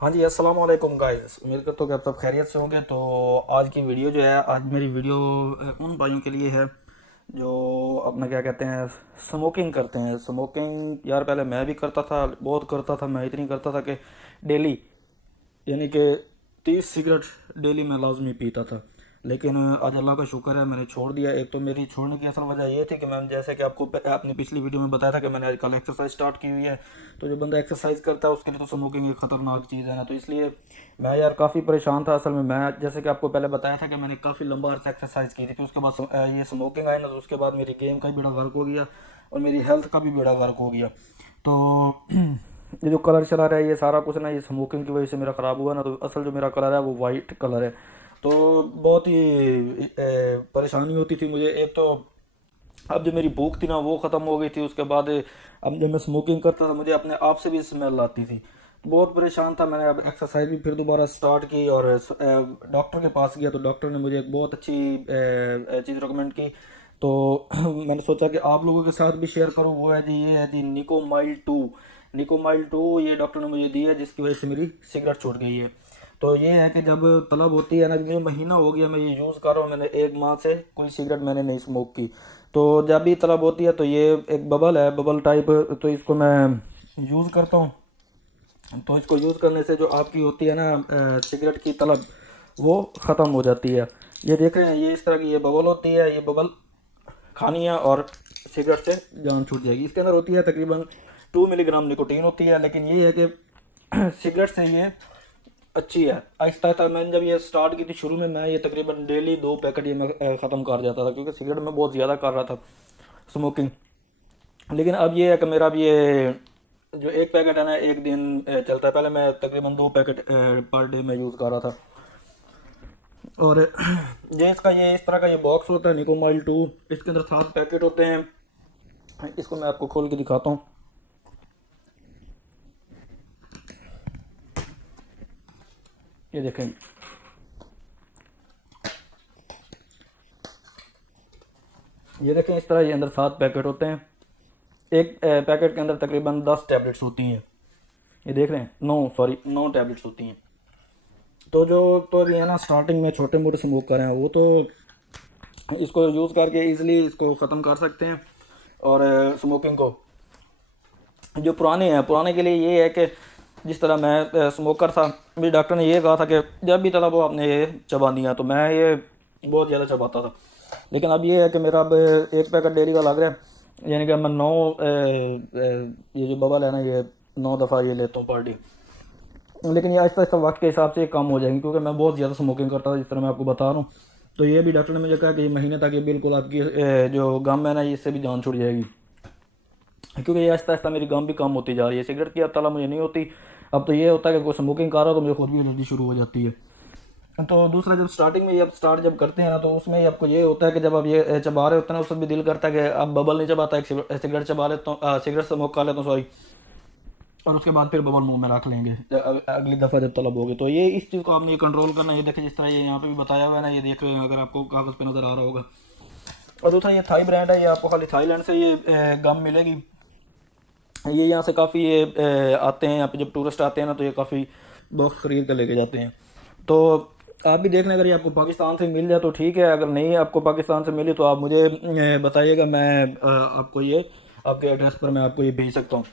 हाँ जी, अस्सलाम वालेकुम गाइस। उम्मीद करता हूँ कि आप सब खैरियत से होंगे। तो आज की वीडियो जो है, आज मेरी वीडियो उन भाइयों के लिए है जो अपना क्या कहते हैं, स्मोकिंग करते हैं। स्मोकिंग यार पहले मैं भी करता था, बहुत करता था। मैं इतनी करता था कि डेली, यानी कि 30 सिगरेट डेली मैं लाजमी पीता था। लेकिन आज अल्लाह का शुक्र है मैंने छोड़ दिया। एक तो मेरी छोड़ने की असल वजह ये थी कि मैं, जैसे कि आपको आपने पिछली वीडियो में बताया था कि मैंने आज कल एक्सरसाइज स्टार्ट की हुई है। तो जो बंदा एक्सरसाइज करता है उसके लिए तो स्मोकिंग एक ख़तरनाक चीज़ है ना। तो इसलिए मैं यार काफ़ी परेशान था असल में। मैं जैसे कि आपको पहले बताया था कि मैंने काफ़ी लंबा अर्सा एक्सरसाइज की थी, फिर उसके बाद ये स्मोकिंग आई ना, तो उसके बाद मेरी गेम का भी बड़ा गर्क हो गया और मेरी हेल्थ का भी बड़ा गर्क हो गया। तो ये जो कलर चला रहा है ये सारा कुछ ना, ये स्मोकिंग की वजह से मेरा ख़राब हुआ ना। तो असल जो मेरा कलर है वो वाइट कलर है। तो बहुत ही परेशानी होती थी मुझे। एक तो अब जो मेरी भूख थी ना वो ख़त्म हो गई थी। उसके बाद अब जब मैं स्मोकिंग करता था मुझे अपने आप से भी स्मेल आती थी। बहुत परेशान था। मैंने अब एक्सरसाइज भी फिर दोबारा स्टार्ट की और डॉक्टर के पास गया। तो डॉक्टर ने मुझे एक बहुत अच्छी चीज़ रिकमेंड की। तो मैंने सोचा कि आप लोगों के साथ भी शेयर करूँ। वो है जी, ये है जी निकोमाइल 2। निकोमाइल 2 ये डॉक्टर ने मुझे दी है, जिसकी वजह से मेरी सिगरेट छूट गई है। तो ये है कि जब तलब होती है ना, मुझे महीना हो गया मैं ये यूज़ कर रहा हूँ। मैंने 1 माह से कोई सिगरेट मैंने नहीं स्मोक की। तो जब भी तलब होती है तो ये एक बबल है, बबल टाइप, तो इसको मैं यूज़ करता हूँ। तो इसको यूज़ करने से जो आपकी होती है ना सिगरेट की तलब, वो ख़त्म हो जाती है। ये देख रहे हैं, ये इस तरह की ये बबल होती है। ये बबल खानी है और सिगरेट से जान छूट जाएगी। इसके अंदर होती है तकरीबन 2 मिलीग्राम निकोटीन होती है। लेकिन ये है कि सिगरेट से ये अच्छी है। आहिस्ता आहिस्ता मैंने जब ये स्टार्ट की थी शुरू में, मैं ये तकरीबन डेली 2 पैकेट ये मैं ख़त्म कर जाता था, क्योंकि सिगरेट में बहुत ज़्यादा कर रहा था स्मोकिंग। लेकिन अब ये है कि मेरा अब ये जो 1 पैकेट है ना, एक दिन चलता है। पहले मैं तकरीबन 2 पैकेट पर डे में यूज़ कर रहा था। और ये इसका ये इस तरह का ये बॉक्स होता है निकोमाइल 2। इसके अंदर 7 पैकेट होते हैं। इसको मैं आपको खोल के दिखाता हूँ। ये देखें, ये देखें, इस तरह ये अंदर 7 पैकेट होते हैं। एक पैकेट के अंदर तकरीबन 10 टैबलेट्स होती हैं। ये देख रहे हैं, 9 टैबलेट्स होती हैं। तो जो, तो अभी है ना स्टार्टिंग में छोटे मोटे स्मोक कर रहे हैं वो तो इसको यूज़ करके इजीली इसको ख़त्म कर सकते हैं। और स्मोकिंग को, जो पुराने हैं, पुराने के लिए ये है कि जिस तरह मैं स्मोकर था, मेरे डॉक्टर ने ये कहा था कि जब भी तलब हो आपने ये चबानी है। तो मैं ये बहुत ज़्यादा चबाता था। लेकिन अब ये है कि मेरा अब 1 पैकेट डेली का लग रहा है। यानी कि मैं 9 ये जो बबल है ना, ये 9 दफ़ा ये लेता हूँ पर डे। लेकिन ये आहिस्ता आहिस्ता वक्त के हिसाब से कम हो जाएंगी, क्योंकि मैं बहुत ज़्यादा स्मोकिंग करता था जिस तरह मैं आपको बता रहा हूँ। तो ये भी डॉक्टर ने मुझे कहा कि ये महीने तक ये बिल्कुल आपकी जो गम है ना, इससे भी जान छूट जाएगी। क्योंकि ये आहिस्ता आहिस्ता मेरी गम भी कम होती जा रही है। सिगरेट की अब तला मुझे नहीं होती। अब तो ये होता है कि कोई स्मोकिंग कर रहा हो तो मुझे खुद भी एलर्जी शुरू हो जाती है। तो दूसरा, जब स्टार्टिंग में ये आप स्टार्ट जब करते हैं ना, तो उसमें ही आपको ये होता है कि जब आप ये चबा रहे होते हैं ना, उस वक्त भी दिल करता है कि अब बबल नहीं चबाता, एक सिगरेट चबा लेता हूँ, सिगरेट स्मोक कर लेता हूँ, सॉरी। और उसके बाद फिर बबल मुंह में रख लेंगे अगली दफ़ा जब तलब होगी। तो ये इस चीज़ को आपने ये कंट्रोल करना है। ये देखिए, जिस तरह ये यहाँ पे भी बताया हुआ है ना, ये देख रहे हैं अगर आपको कागज़ पे नज़र आ रहा होगा। और दूसरा, ये थाई ब्रांड है। ये आपको खाली थाईलैंड से ये गम मिलेगी। ये यहाँ से काफ़ी ये आते हैं यहाँ पे, जब टूरिस्ट आते हैं ना तो ये काफ़ी बॉक्स खरीद कर लेके जाते हैं। तो आप भी देख लें, अगर ये आपको पाकिस्तान से मिल जाए तो ठीक है। अगर नहीं आपको पाकिस्तान से मिली तो आप मुझे बताइएगा। मैं आपको ये आपके एड्रेस पर मैं आपको ये भेज सकता हूँ।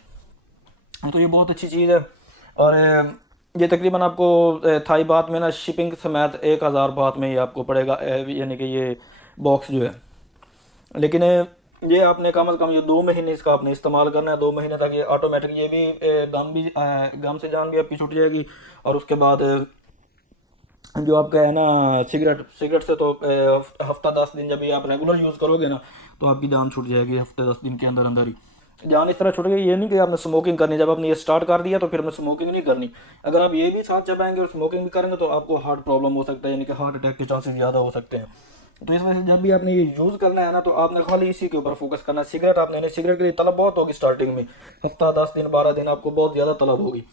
तो ये बहुत अच्छी चीज़ है। और ये तकरीबन आपको थाई बात में ना शिपिंग समेत 1000 बात में ये आपको पड़ेगा, यानी कि ये बॉक्स जो है। लेकिन ये आपने कम अज़ कम ये 2 महीने इसका आपने इस्तेमाल करना है। 2 महीने तक ये ऑटोमेटिक ये भी गम से जान भी आपकी छूट जाएगी। और उसके बाद जो आपका है ना सिगरेट सिगरेट से तो हफ्ता 10 दिन जब ये आप रेगुलर यूज़ करोगे ना, तो आपकी जान छूट जाएगी हफ्ते 10 दिन के अंदर अंदर ही। जान इस तरह छूट गई, ये नहीं कि आपने स्मोकिंग करनी, जब आपने ये स्टार्ट कर दिया तो फिर मैं स्मोकिंग नहीं करनी। अगर आप ये भी साथ चबाएंगे और स्मोकिंग भी करेंगे तो आपको हार्ट प्रॉब्लम हो सकता है, यानी कि हार्ट अटैक के चांसेस ज़्यादा हो सकते हैं। तो इस वजह से जब भी आपने ये यूज़ करना है ना, तो आपने खाली इसी के ऊपर फोकस करना है। सिगरेट आपने नहीं, सिगरेट के लिए तलब बहुत होगी स्टार्टिंग में, हफ्ता 10 दिन 12 दिन आपको बहुत ज़्यादा तलब होगी।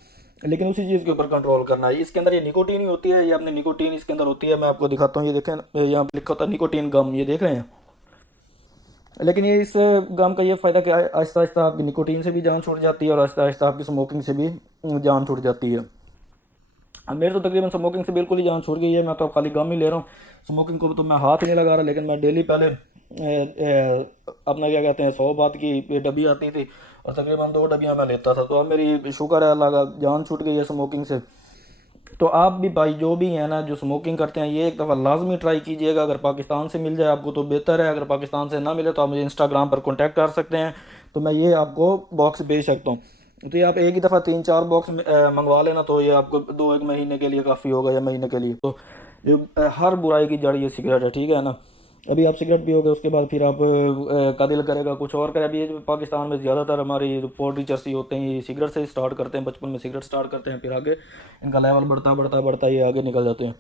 लेकिन उसी चीज़ के ऊपर कंट्रोल करना है। इसके अंदर ये निकोटीन ही होती है, ये आपने निकोटीन इसके अंदर होती है। मैं आपको दिखाता हूँ, ये देखें, यहाँ पे लिखा होता है निकोटीन गम, ये देख रहे हैं। लेकिन ये इस गम का ये फ़ायदा कि आहिस्ता आहिस्ता आपकी निकोटीन से भी जान छूट जाती है और आहिस्ता आहिस्ता आपकी स्मोकिंग से भी जान छूट जाती है। अब मेरे तो तकरीबन स्मोकिंग से बिल्कुल ही जान छूट गई है। मैं तो अब खाली गम ही ले रहा हूँ, स्मोकिंग को तो मैं हाथ ही नहीं लगा रहा। लेकिन मैं डेली पहले अपना क्या कहते हैं 100 बात की ये डब्बी आती थी और तकरीबन 2 डब्बियाँ मैं लेता था। तो अब मेरी शुक्र है अल्लाह का जान छूट गई है स्मोकिंग से। तो आप भी भाई जो भी हैं ना जो स्मोकिंग करते हैं, ये एक दफ़ा लाजमी ट्राई कीजिएगा। अगर पाकिस्तान से मिल जाए आपको तो बेहतर है, अगर पाकिस्तान से ना मिले तो आप मुझे इंस्टाग्राम पर कांटेक्ट कर सकते हैं, तो मैं ये आपको बॉक्स भेज सकता हूँ। तो ये आप एक ही दफ़ा 3-4 बॉक्स मंगवा लेना, तो ये आपको 2-1 महीने के लिए काफ़ी होगा, या महीने के लिए। तो ये हर बुराई की जड़ ये सिगरेट है, ठीक है ना। अभी आप सिगरेट पियोगे उसके बाद फिर आप का दिल करेगा कुछ और करे। अभी ये जो पाकिस्तान में ज़्यादातर हमारी जो पोल्ट्री चर्सी होते हैं ये सिगरेट से ही स्टार्ट करते हैं, बचपन में सिगरेट स्टार्ट करते हैं, फिर आगे इनका लेवल बढ़ता बढ़ता बढ़ता ये आगे निकल जाते हैं।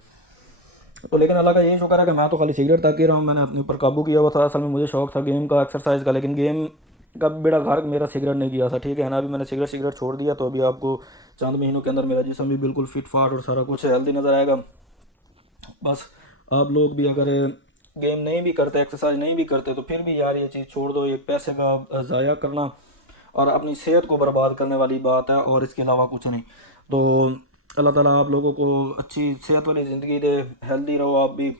तो लेकिन अल्लाह का यही शुक्र है कि मैं तो खाली सिगरेट तक ही रहा हूँ, मैंने अपने ऊपर काबू किया हुआ था। असल में मुझे शौक था गेम का, एक्सरसाइज का, लेकिन गेम का बेड़ा गर्क मेरा सिगरेट ने किया था, ठीक है ना। अभी मैंने सिगरेट सिगरेट छोड़ दिया, तो अभी आपको चंद महीनों के अंदर मेरा जिस्म भी बिल्कुल फिट फाट और सारा कुछ हेल्दी नज़र आएगा। बस आप लोग भी अगर गेम नहीं भी करते, एक्सरसाइज नहीं भी करते, तो फिर भी यार ये चीज़ छोड़ दो। ये पैसे का ज़ाया करना और अपनी सेहत को बर्बाद करने वाली बात है, और इसके अलावा कुछ नहीं। तो अल्लाह ताला आप लोगों को अच्छी सेहत वाली ज़िंदगी दे, हेल्दी रहो आप भी।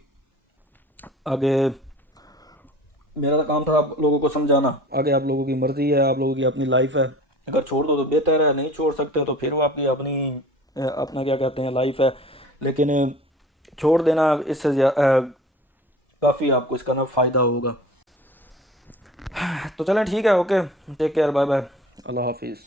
आगे मेरा तो काम था आप लोगों को समझाना, आगे आप लोगों की मर्ज़ी है, आप लोगों की अपनी लाइफ है। अगर छोड़ दो तो बेहतर है, नहीं छोड़ सकते तो फिर वो आपकी अपनी अपना क्या कहते हैं लाइफ है। लेकिन छोड़ देना इससे काफ़ी आपको इसका ना फ़ायदा होगा। तो चलें ठीक है, okay, take care, bye bye, अल्लाह हाफिज़।